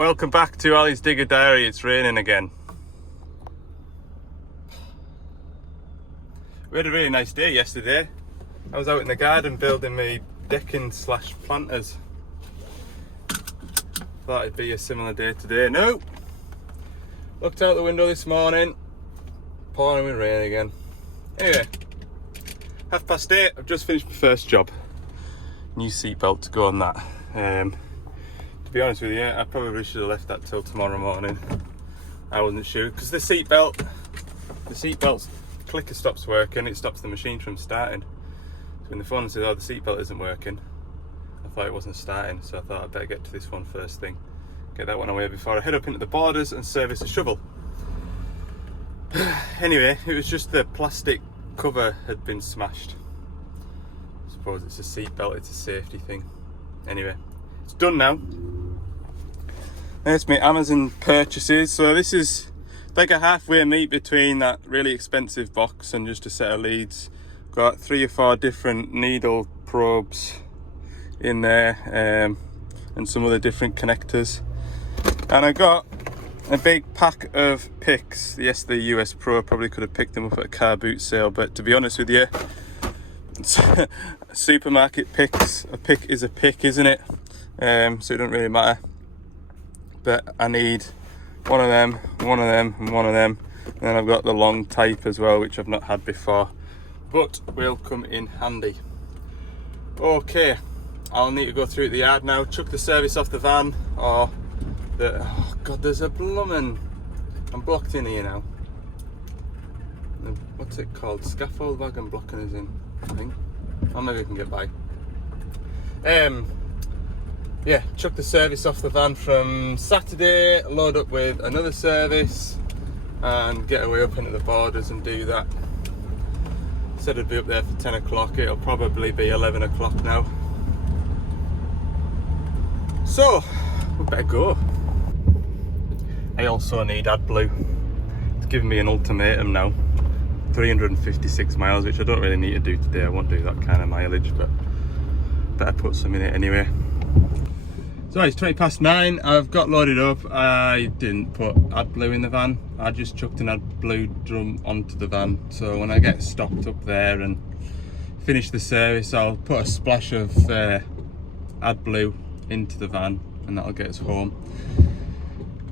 Welcome back to Ali's Digger Diary. It's raining again. We had a really nice day yesterday. I was out in the garden building my decking slash planters. Thought it'd be a similar day today. No! Looked out the window this morning, pouring with rain again. Anyway, 8:30, I've just finished my first job. New seatbelt to go on that. To be honest with you, I probably should have left that till tomorrow morning. I wasn't sure, because the seatbelt's clicker stops working, it stops the machine from starting. So when the phone says, oh, the seatbelt isn't working, I thought it wasn't starting, so I thought I'd better get to this one first thing. Get that one away before I head up into the borders and service a shovel. Anyway, it was just the plastic cover had been smashed. I suppose it's a seatbelt, it's a safety thing. Anyway, it's done now. There's my Amazon purchases. So this is like a halfway meet between that really expensive box and just a set of leads. Got 3 or 4 different needle probes in there, and some other different connectors. And I got a big pack of picks. Yes, the US Pro, probably could have picked them up at a car boot sale, but to be honest with you, supermarket picks, a pick is a pick, isn't it? So it doesn't really matter. But I need one of them, one of them, and one of them. And then I've got the long type as well, which I've not had before, but will come in handy. Okay, I'll need to go through the yard now, chuck the service off the van, or the, oh God, there's a bloomin', I'm blocked in here now. What's it called? Scaffold wagon blocking us in, I think. Or maybe we can get by. Yeah, chuck the service off the van from Saturday, load up with another service and get away up into the borders and do that. Said I'd be up there for 10 o'clock, it'll probably be 11 o'clock now. So, we better go. I also need AdBlue. It's giving me an ultimatum now. 356 miles, which I don't really need to do today. I won't do that kind of mileage, but better put some in it anyway. So it's 9:20. I've got loaded up. I didn't put AdBlue in the van. I just chucked an AdBlue drum onto the van. So when I get stopped up there and finish the service, I'll put a splash of AdBlue into the van and that'll get us home.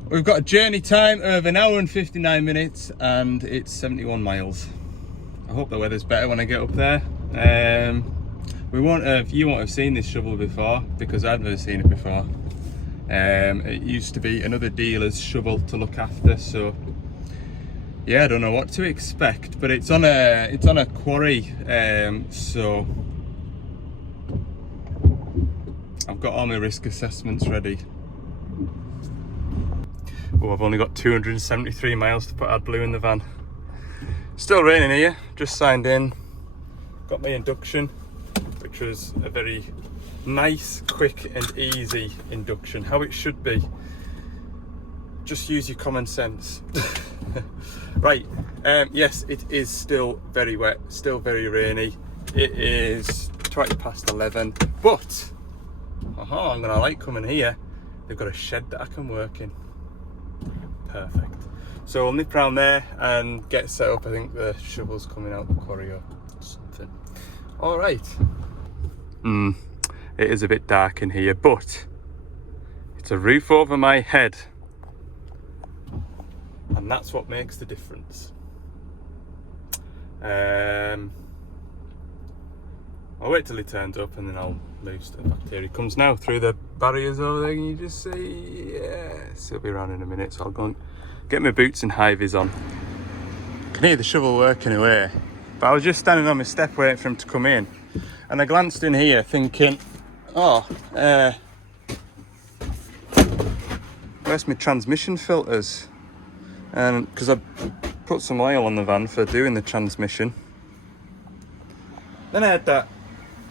We've got a journey time of 1 hour and 59 minutes and it's 71 miles. I hope the weather's better when I get up there. You won't have seen this shovel before because I've never seen it before. It used to be another dealer's shovel to look after, so yeah, I don't know what to expect, but it's on a quarry, so I've got all my risk assessments ready. Oh, I've only got 273 miles to put AdBlue in the van. Still raining here, just signed in, got my induction, which was a very nice, quick and easy induction, how it should be. Just use your common sense. Right, yes, it is still very wet, still very rainy. It is 11, but I'm gonna like coming here. They've got a shed that I can work in. Perfect. So we'll nip around there and get set up. I think the shovel's coming out the quarry or something. All right. It is a bit dark in here, but it's a roof over my head, and that's what makes the difference. I'll wait till he turns up and then I'll loose the back. Here he comes now through the barriers over there. Can you just see? Yes, he'll be around in a minute, so I'll go and get my boots and high vis on. I can hear the shovel working away, but I was just standing on my step waiting for him to come in. And I glanced in here thinking, where's my transmission filters? And because I put some oil on the van for doing the transmission. Then I had that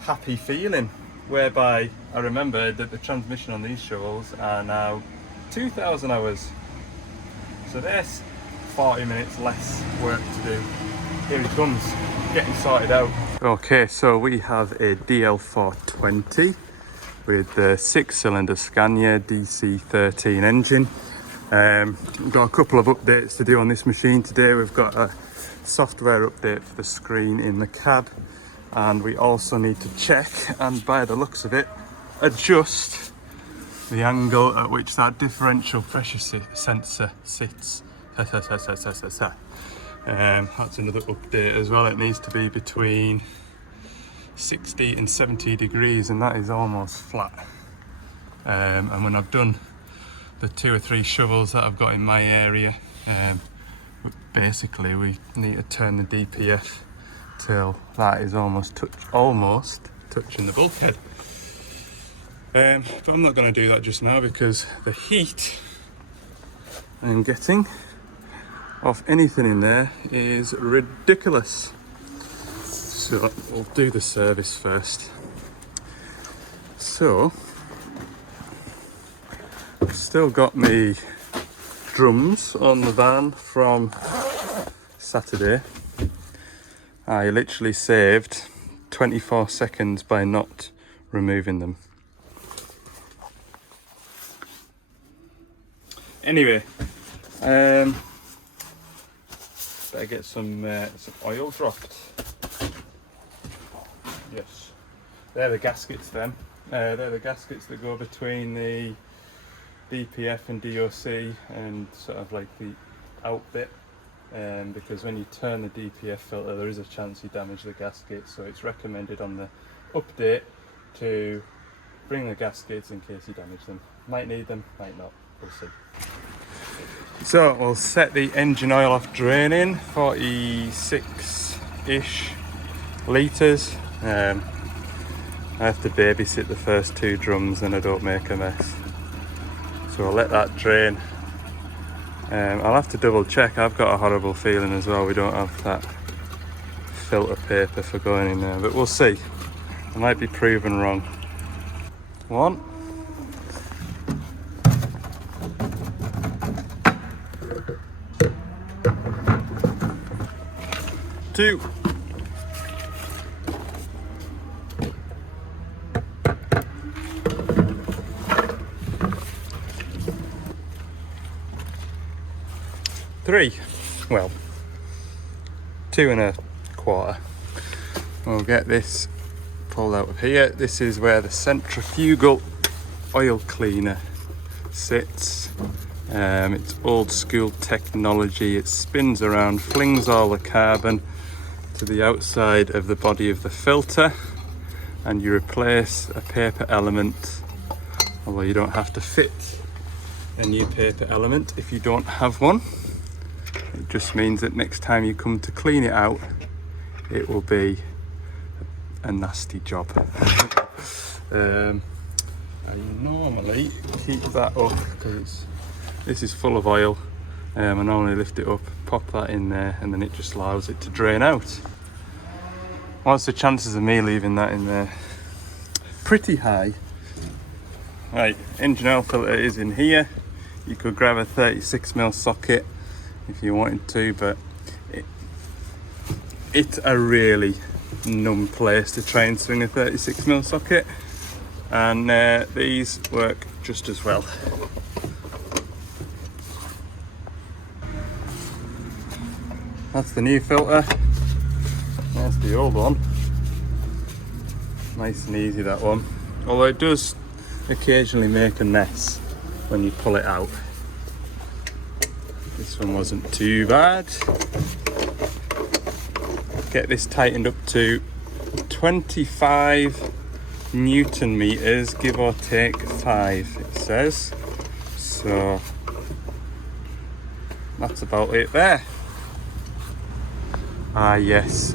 happy feeling whereby I remembered that the transmission on these shovels are now 2,000 hours. So there's 40 minutes less work to do. Here he comes, getting sorted out. Okay, so we have a DL420 with the 6-cylinder Scania DC13 engine. We've got a couple of updates to do on this machine today. We've got a software update for the screen in the cab, and we also need to check, and by the looks of it, adjust the angle at which that differential pressure sensor sits. That's another update as well. It needs to be between 60 and 70 degrees, and that is almost flat. And when I've done the 2 or 3 shovels that I've got in my area, basically we need to turn the DPF till that is almost touching the bulkhead. But I'm not going to do that just now because the heat I'm getting off anything in there is ridiculous. So we'll do the service first. So I've still got me drums on the van from Saturday. I literally saved 24 seconds by not removing them. Anyway, better get some oil dropped. Yes, they're the gaskets then. They're the gaskets that go between the DPF and DOC and sort of like the out bit. Because when you turn the DPF filter, there is a chance you damage the gasket, so it's recommended on the update to bring the gaskets in case you damage them. Might need them, might not, we'll see. So we'll set the engine oil off draining, 46-ish litres. I have to babysit the first 2 drums and I don't make a mess. So I'll let that drain. I'll have to double check. I've got a horrible feeling as well we don't have that filter paper for going in there, but we'll see. I might be proven wrong. 1. 2. 3. Well, 2 1/4. We'll get this pulled out of here. This is where the centrifugal oil cleaner sits. It's old school technology. It spins around, flings all the carbon to the outside of the body of the filter, and you replace a paper element, although you don't have to fit a new paper element if you don't have one. It just means that next time you come to clean it out, it will be a nasty job. I normally keep that up because this is full of oil. I normally lift it up, pop that in there, and then it just allows it to drain out. What's the chances of me leaving that in there? Pretty high. Right, engine oil filter is in here. You could grab a 36mm socket if you wanted to, but it's a really numb place to try and swing a 36mm socket, and these work just as well. That's the new filter. That's the old one. Nice and easy, that one. Although it does occasionally make a mess when you pull it out. This one wasn't too bad. Get this tightened up to 25 Newton meters, give or take 5, it says. So that's about it there. Yes,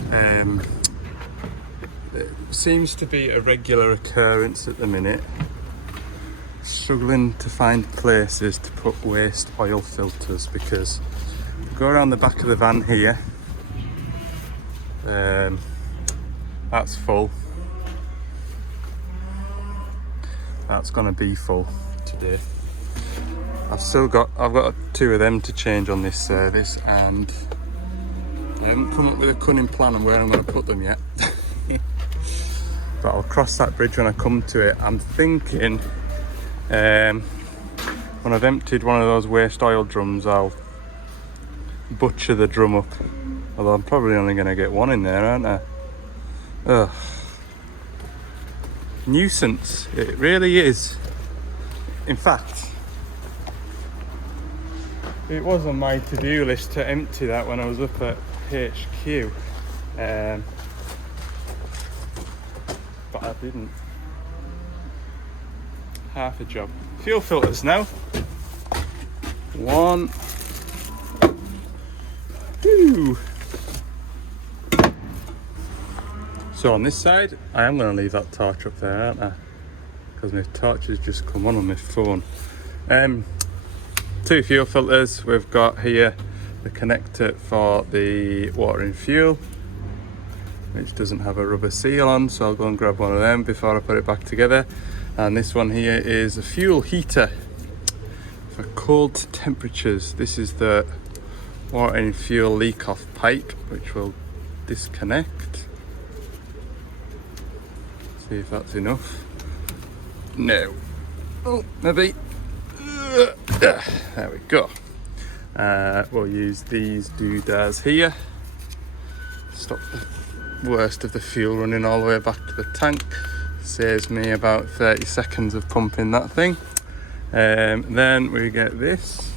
it seems to be a regular occurrence at the minute. Struggling to find places to put waste oil filters, because go around the back of the van here, that's full. That's gonna be full today. I've got 2 of them to change on this service, and I haven't come up with a cunning plan on where I'm going to put them yet. but I'll cross that bridge when I come to it. I'm thinking when I've emptied one of those waste oil drums, I'll butcher the drum up. Although I'm probably only going to get one in there, aren't I? Ugh. Nuisance, it really is. In fact, it was on my to-do list to empty that when I was up at HQ, but I didn't. Half a job. Fuel filters now. One. Woo. So on this side, I am going to leave that torch up there, aren't I? Because my torch has just come on my phone. 2 fuel filters. We've got here the connector for the water and fuel, which doesn't have a rubber seal on, so I'll go and grab one of them before I put it back together. And this one here is a fuel heater for cold temperatures. This is the water and fuel leak off pipe, which will disconnect. See if that's enough. No. Oh, maybe. There we go. We'll use these doodads here. Stop the worst of the fuel running all the way back to the tank. Saves me about 30 seconds of pumping that thing. Then we get this.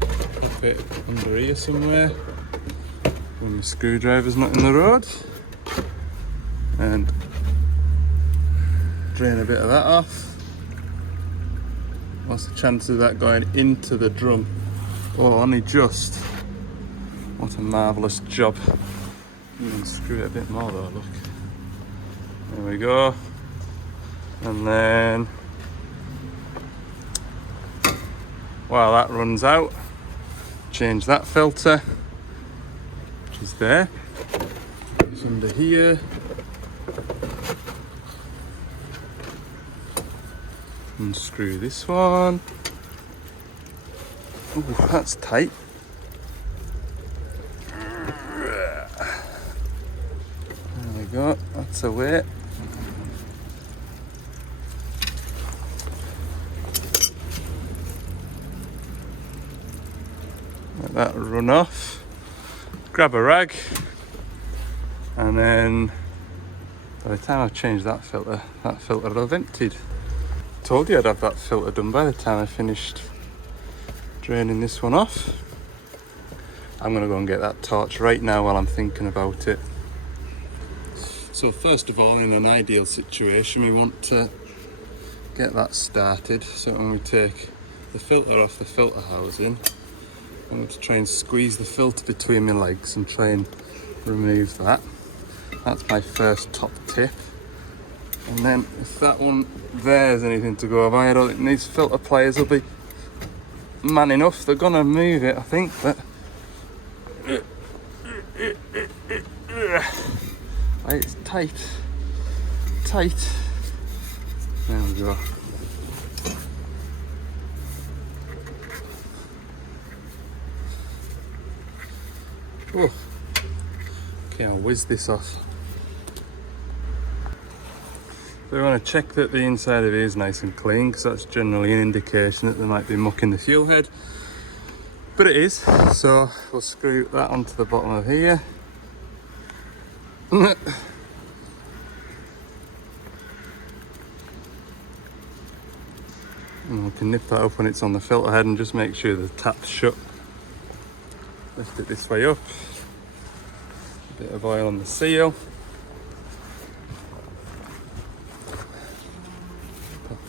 Pop it under here somewhere when the screwdriver's not in the road. And drain a bit of that off. What's the chance of that going into the drum? Oh, only just. What a marvellous job. You can screw it a bit more though, look. There we go. And then while that runs out, change that filter, which is there. It's under here. Unscrew this one. Ooh, that's tight. There we go, that's a weight. Let that run off. Grab a rag, and then by the time I've changed that filter will have emptied. Told you I'd have that filter done by the time I finished draining this one off. I'm going to go and get that torch right now while I'm thinking about it. So first of all, in an ideal situation, we want to get that started. So when we take the filter off the filter housing, I'm going to try and squeeze the filter between my legs and try and remove that. That's my first top tip. And then if that one there's anything to go by, I don't think these filter pliers will be man enough. They're gonna move it, I think, but it's tight. There we go. Oh. Okay, I'll whiz this off. So we want to check that the inside of it is nice and clean, because that's generally an indication that there might be muck in the fuel head. But it is, so we'll screw that onto the bottom of here. And we can nip that up when it's on the filter head and just make sure the tap's shut. Lift it this way up. A bit of oil on the seal.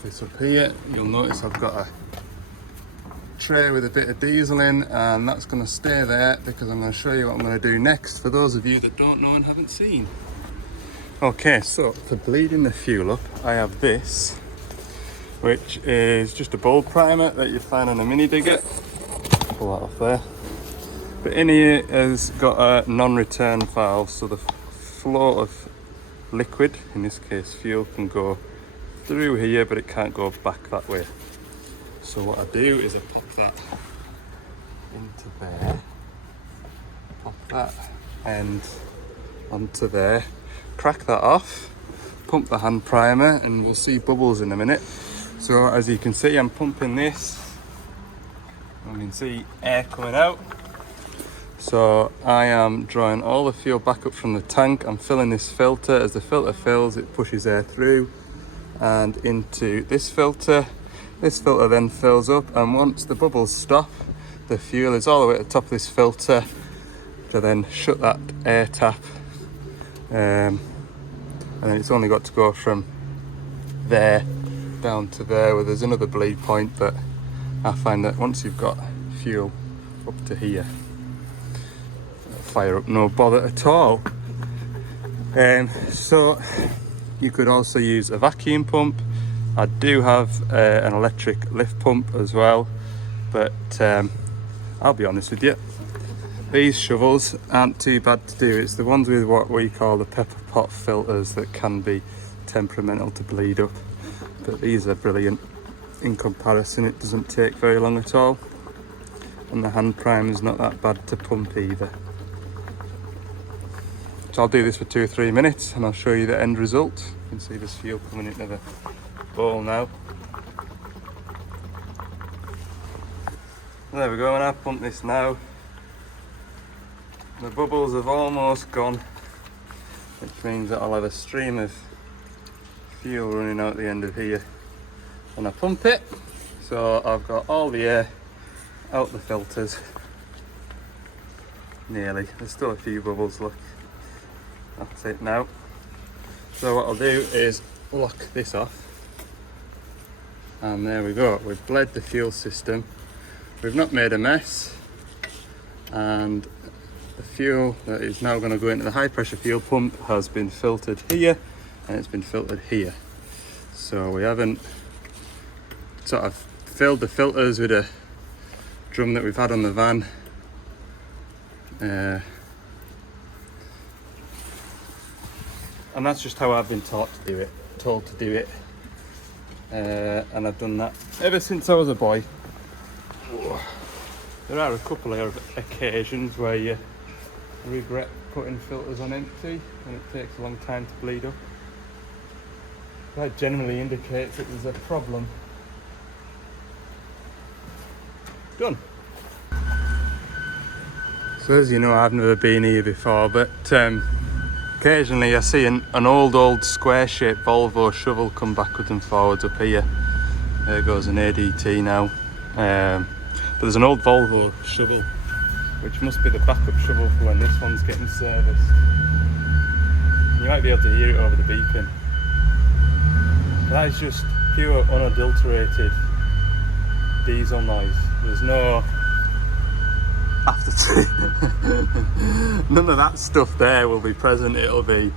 This up here, you'll notice I've got a tray with a bit of diesel in, and that's going to stay there because I'm going to show you what I'm going to do next for those of you that don't know and haven't seen. Okay, so for bleeding the fuel up, I have this, which is just a bulb primer that you find on a mini digger. Pull that off there. But in here has got a non-return valve, so the flow of liquid, in this case fuel, can go through here, but it can't go back that way. So what I do is I pop that into there, pop that end onto there, crack that off, pump the hand primer and we'll see bubbles in a minute. So as you can see, I'm pumping this. You can see air coming out. So I am drawing all the fuel back up from the tank. I'm filling this filter. As the filter fills, it pushes air through and into this filter. This filter then fills up, and once the bubbles stop, the fuel is all the way at the top of this filter to then shut that air tap. And then it's only got to go from there down to there, where there's another bleed point, but I find that once you've got fuel up to here, fire up no bother at all. So you could also use a vacuum pump. I do have an electric lift pump as well, but I'll be honest with you, these shovels aren't too bad to do. It's the ones with what we call the pepper pot filters that can be temperamental to bleed up, but these are brilliant in comparison. It doesn't take very long at all, and the hand primer is not that bad to pump either. So I'll do this for 2 or 3 minutes and I'll show you the end result. You can see this fuel coming into the bowl now. There we go, and I pump this now. The bubbles have almost gone, which means that I'll have a stream of fuel running out the end of here when I pump it. So I've got all the air out the filters, nearly. There's still a few bubbles, look. That's it now. So what I'll do is lock this off, and there we go. We've bled the fuel system. We've not made a mess, and the fuel that is now going to go into the high pressure fuel pump has been filtered here, and it's been filtered here. So we haven't sort of filled the filters with a drum that we've had on the van. And that's just how I've been told to do it, and I've done that ever since I was a boy. There are a couple of occasions where you regret putting filters on empty and it takes a long time to bleed up. That generally indicates that there's a problem. Done. So as you know, I've never been here before, but occasionally I see an old square shaped Volvo shovel come backwards and forwards up here. There goes an ADT now. But there's an old Volvo shovel, which must be the backup shovel for when this one's getting serviced. You might be able to hear it over the beeping. That is just pure unadulterated diesel noise. There's no none of that stuff there will be present. It'll be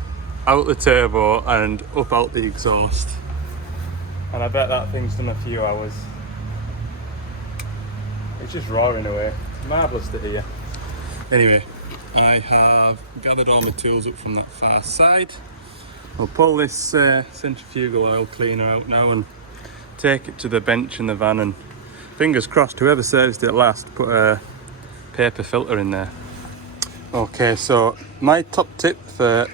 out the turbo and up out the exhaust, and I bet that thing's done a few hours. It's just roaring away. Marvellous to hear. Anyway, I have gathered all my tools up from that far side. I'll pull this centrifugal oil cleaner out now and take it to the bench in the van, and fingers crossed whoever serviced it last put a paper filter in there. Okay, so my top tip for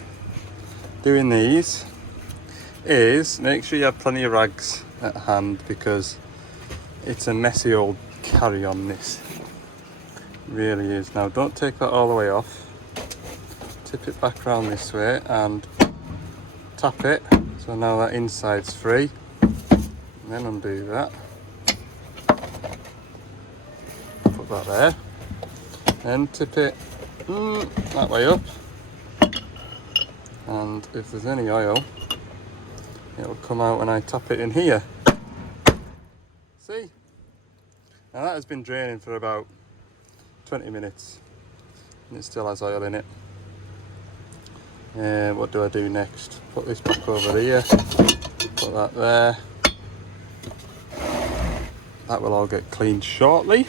doing these is make sure you have plenty of rags at hand, because it's a messy old carry on, this really is. Now don't take that all the way off, tip it back around this way and tap it, so now that inside's free, and then undo that, put that there, then tip it that way up, and if there's any oil it'll come out when I tap it in here. See? Now that has been draining for about 20 minutes and it still has oil in it. What do I do next? Put this back over here, put that there. That will all get cleaned shortly.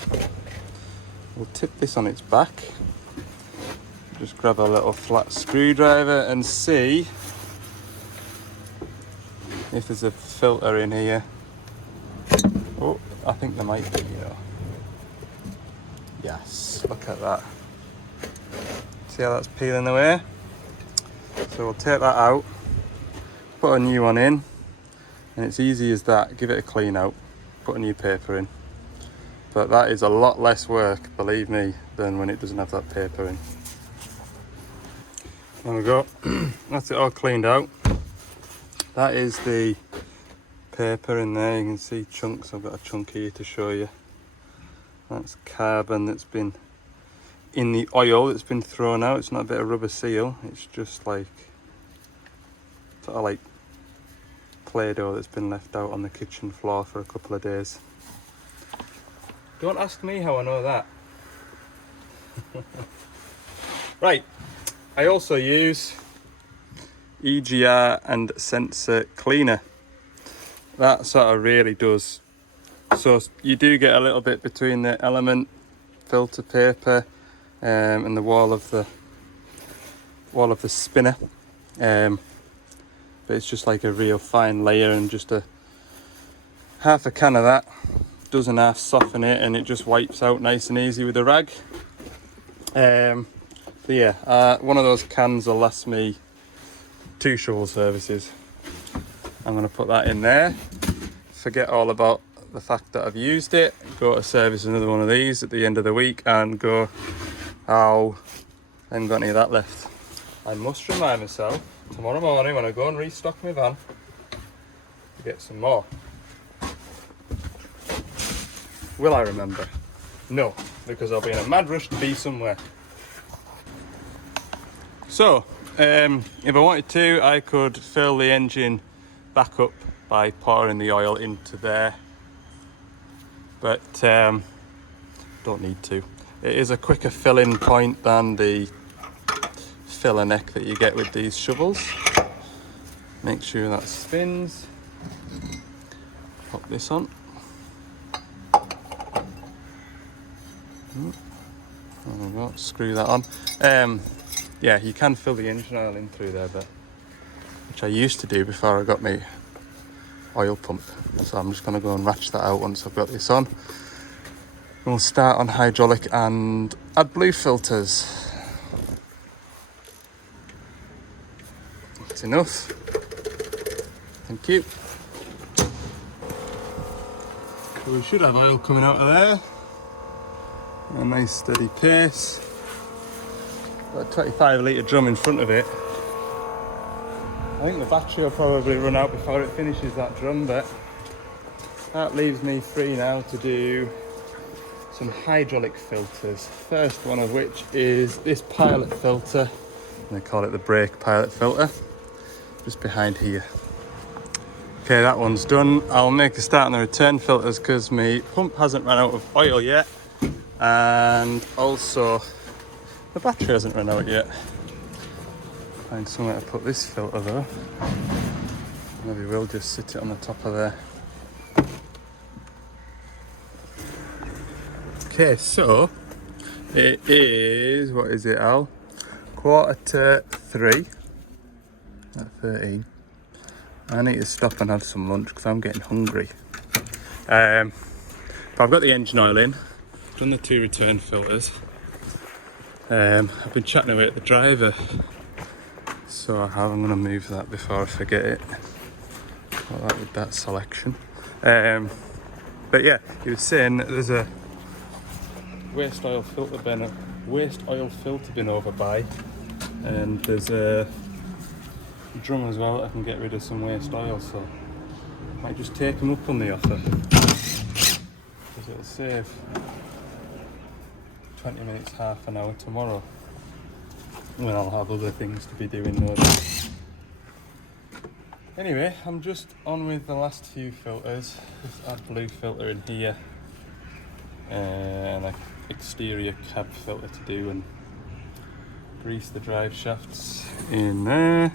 We'll tip this on its back. Just grab a little flat screwdriver and see if there's a filter in here. Oh, I think there might be, you know. Yes, look at that. See how that's peeling away? So we'll take that out, put a new one in, and it's easy as that. Give it a clean out, put a new paper in. But that is a lot less work, believe me, than when it doesn't have that paper in. There we go. That's it all cleaned out. That is the paper in there. You can see chunks. I've got a chunk here to show you. That's carbon that's been in the oil that's been thrown out. It's not a bit of rubber seal. It's just like sort of like Play-Doh that's been left out on the kitchen floor for a couple of days. Don't ask me how I know that. Right, I also use EGR and sensor cleaner. That sort of really does. So you do get a little bit between the element filter paper and the wall of the spinner. But it's just like a real fine layer, and just half a can of that does and half soften it, and it just wipes out nice and easy with a rag. But yeah, one of those cans will last me 2 shovel services. I'm going to put that in there, forget all about the fact that I've used it, go to service another one of these at the end of the week and go, oh, I haven't got any of that left. I must remind myself tomorrow morning when I go and restock my van to get some more. Will I remember? No, because I'll be in a mad rush to be somewhere. So, if I wanted to, I could fill the engine back up by pouring the oil into there, but don't need to. It is a quicker filling point than the filler neck that you get with these shovels. Make sure that spins. Pop this on. There we go, screw that on. Yeah, you can fill the engine oil in through there, but which I used to do before I got my oil pump. So I'm just going to go and ratchet that out once I've got this on. We'll start on hydraulic and add blue filters. That's enough. Thank you. So we should have oil coming out of there. A nice steady pace. Got a 25 litre drum in front of it. I think the battery will probably run out before it finishes that drum, but that leaves me free now to do some hydraulic filters. First one of which is this pilot filter. They call it the brake pilot filter, just behind here. Okay, that one's done. I'll make a start on the return filters because my pump hasn't run out of oil yet, and also the battery hasn't run out yet. Find somewhere to put this filter though. Maybe we'll just sit it on the top of there. Okay, so it is, what is it, Al? 2:45 at 13. I need to stop and have some lunch because I'm getting hungry. But I've got the engine oil in, done the 2 return filters. I've been chatting away at the driver, so I'm going to move that before I forget it. Got that with that selection. But yeah, he was saying that there's a waste oil filter bin over by, and there's a drum as well that I can get rid of some waste oil, so I might just take them up on the offer because it'll save 20 minutes, half an hour tomorrow when I'll have other things to be doing, no doubt. Anyway, I'm just on with the last few filters. Just add blue filter in here and an exterior cab filter to do, and grease the drive shafts in there.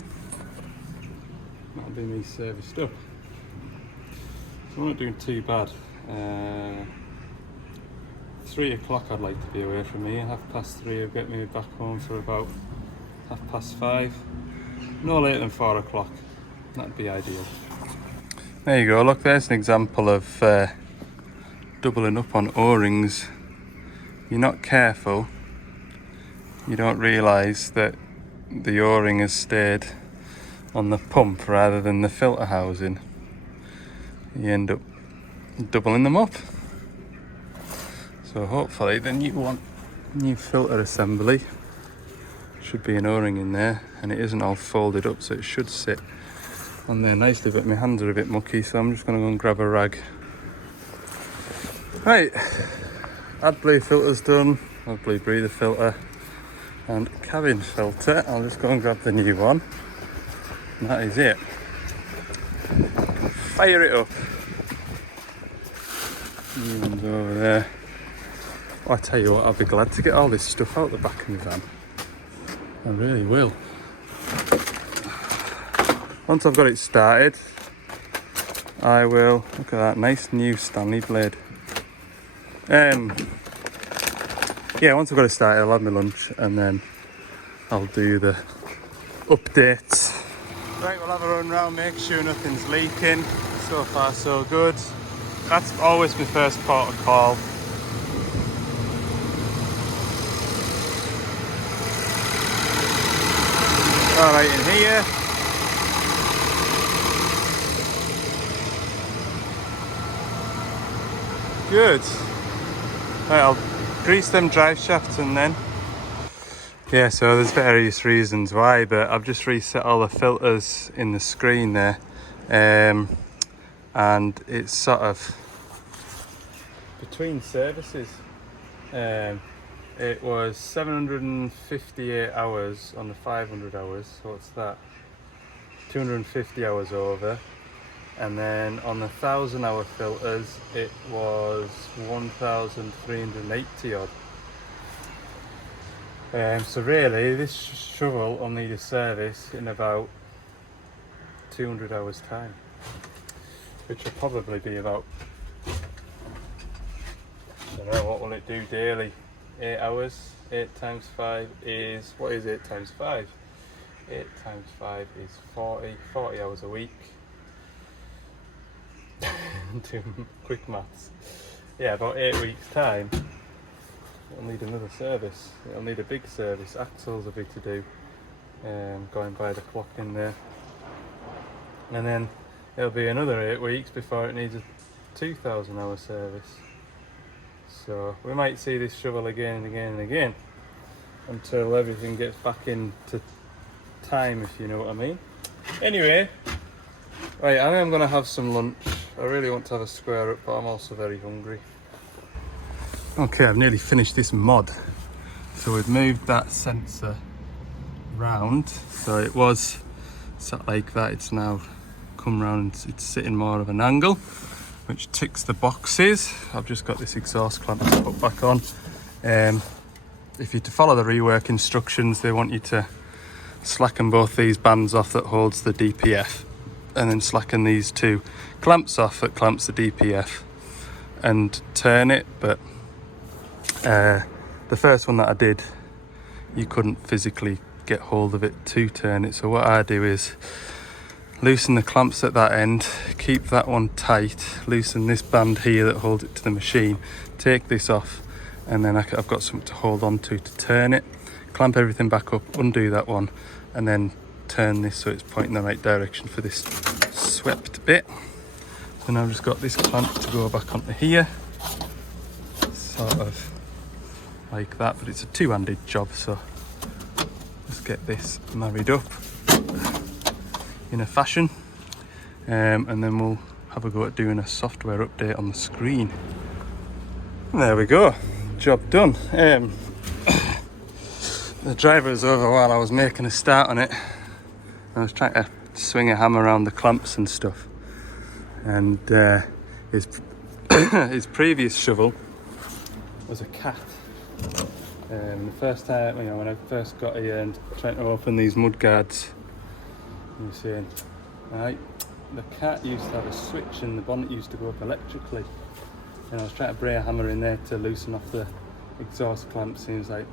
That'll be me serviced up. So I'm not doing too bad. 3 o'clock I'd like to be away from here. 3:30 will get me back home for about 5:30. No later than 4 o'clock. That'd be ideal. There you go, look, there's an example of doubling up on O-rings. You're not careful, you don't realise that the O-ring has stayed on the pump rather than the filter housing, you end up doubling them up. So hopefully the new filter assembly should be an O-ring in there, and it isn't all folded up, so it should sit on there nicely, but my hands are a bit mucky, so I'm just going to go and grab a rag. Right, AdBlue filter's done, AdBlue breather filter and cabin filter. I'll just go and grab the new one, and that is it. Fire it up. New one's over there. Oh, I tell you what, I'll be glad to get all this stuff out the back of my van. I really will. Once I've got it started, I will, look at that nice new Stanley blade. Yeah, once I've got it started, I'll have my lunch and then I'll do the updates. Right, we'll have a run round, make sure nothing's leaking. So far so good. That's always my first port of call. All right, in here. Good. Right, I'll grease them drive shafts and then. Yeah, so there's various reasons why, but I've just reset all the filters in the screen there. And it's sort of between services. It was 758 hours on the 500 hours, so what's that? 250 hours over. And then on the 1,000 hour filters, it was 1,380 odd. So really, this shovel will need a service in about 200 hours time, which will probably be about, I don't know, what will it do daily? 8 hours. 8 times 5 is, what is 8 times 5? 8 times 5 is 40 hours a week. Do quick maths. Yeah, about 8 weeks time it'll need another service. It'll need a big service. Axles will be to do, going by the clock in there, and then it'll be another 8 weeks before it needs a 2,000 hour service. So we might see this shovel again and again and again until everything gets back into time, if you know what I mean. Anyway, right, I am going to have some lunch. I really want to have a square up, but I'm also very hungry. Okay, I've nearly finished this mod. So we've moved that sensor round. So it was sat like that, it's now come round, it's sitting more of an angle, which ticks the boxes. I've just got this exhaust clamp to put back on. If you're to follow the rework instructions, they want you to slacken both these bands off that holds the DPF, and then slacken these two clamps off that clamps the DPF, and turn it. But the first one that I did, you couldn't physically get hold of it to turn it. So what I do is loosen the clamps at that end, keep that one tight, loosen this band here that holds it to the machine, take this off, and then I've got something to hold on to turn it, clamp everything back up, undo that one, and then turn this so it's pointing the right direction for this swept bit. So now I've just got this clamp to go back onto here, sort of like that, but it's a two-handed job, so let's get this married up in a fashion, and then we'll have a go at doing a software update on the screen. There we go, job done. The driver was over while I was making a start on it. I was trying to swing a hammer around the clamps and stuff, and his previous shovel was a cat. The first time, when I first got here and trying to open these mud guards, he was saying, right, the cat used to have a switch and the bonnet used to go up electrically, and I was trying to bray a hammer in there to loosen off the exhaust clamps, and he was like,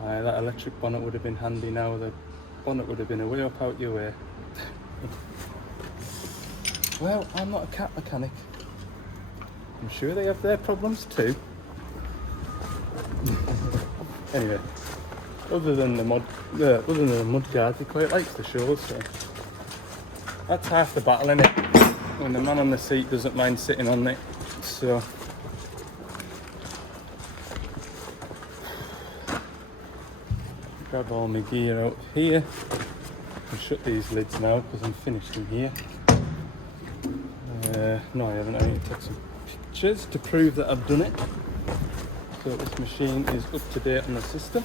that electric bonnet would have been handy now, the bonnet would have been way up out your way. Well, I'm not a cat mechanic. I'm sure they have their problems too. Anyway, other than the mud guards, he quite likes the shovel, so That's half the battle, innit? When the man on the seat doesn't mind sitting on it. So grab all my gear out here and shut these lids now because I'm finished in here. No, I haven't. I need to take some pictures to prove that I've done it. So this machine is up to date on the system.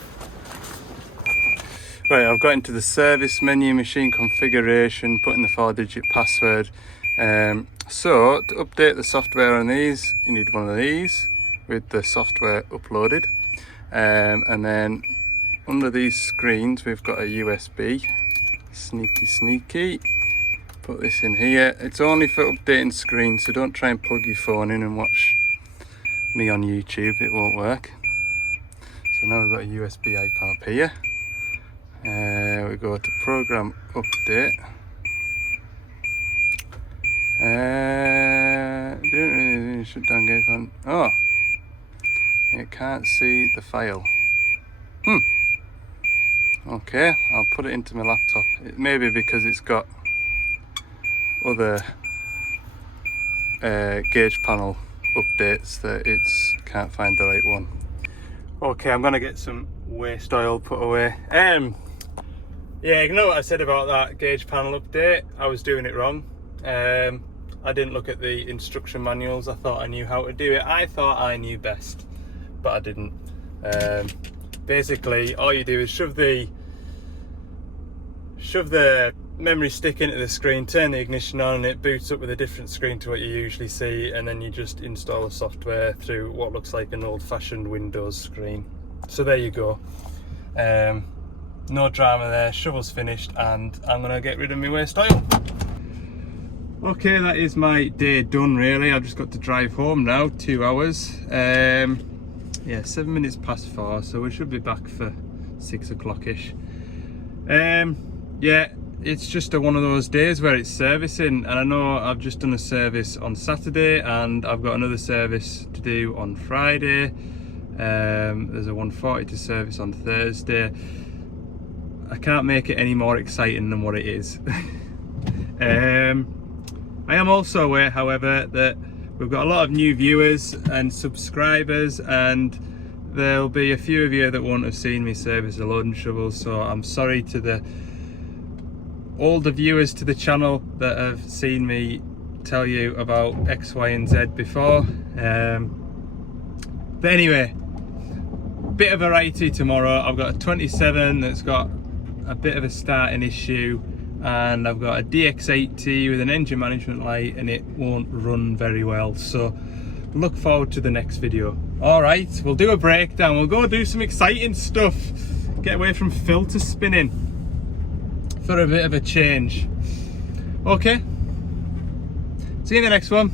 Right, I've got into the service menu, machine configuration, put in the 4-digit password. So to update the software on these, you need one of these with the software uploaded. And then under these screens, we've got a USB. Sneaky. Put this in here. It's only for updating screens, so don't try and plug your phone in and watch me on YouTube, it won't work. So now we've got a USB icon up here. We go to program update. Don't really shut down gate on. Oh, it can't see the file. Okay, I'll put it into my laptop. It may be because it's got other gauge panel updates that it can't find the right one. Okay, I'm gonna get some waste oil put away. Yeah, ignore what I said about that gauge panel update. I was doing it wrong. I didn't look at the instruction manuals. I thought I knew how to do it. I thought I knew best, but I didn't. Basically, all you do is shove the memory stick into the screen, turn the ignition on, and it boots up with a different screen to what you usually see, and then you just install the software through what looks like an old-fashioned Windows screen. So there you go. No drama there, shovel's finished, and I'm gonna get rid of my waste oil. Okay, that is my day done really. I've just got to drive home now, 2 hours. Yeah, 7 minutes past 4, so we should be back for 6 o'clock-ish. Yeah, it's just one of those days where it's servicing, and I know I've just done a service on Saturday and I've got another service to do on Friday. There's a 140 to service on Thursday. I can't make it any more exciting than what it is. I am also aware, however, that we've got a lot of new viewers and subscribers, and there'll be a few of you that won't have seen me service a loading shovel, so I'm sorry to the older viewers to the channel that have seen me tell you about X, Y and Z before. But anyway, bit of variety tomorrow. I've got a 27 that's got a bit of a starting issue, and I've got a DX80 with an engine management light, and it won't run very well, so look forward to the next video. All right, we'll do a breakdown, we'll go do some exciting stuff, get away from filter spinning for a bit of a change. Okay, see you in the next one.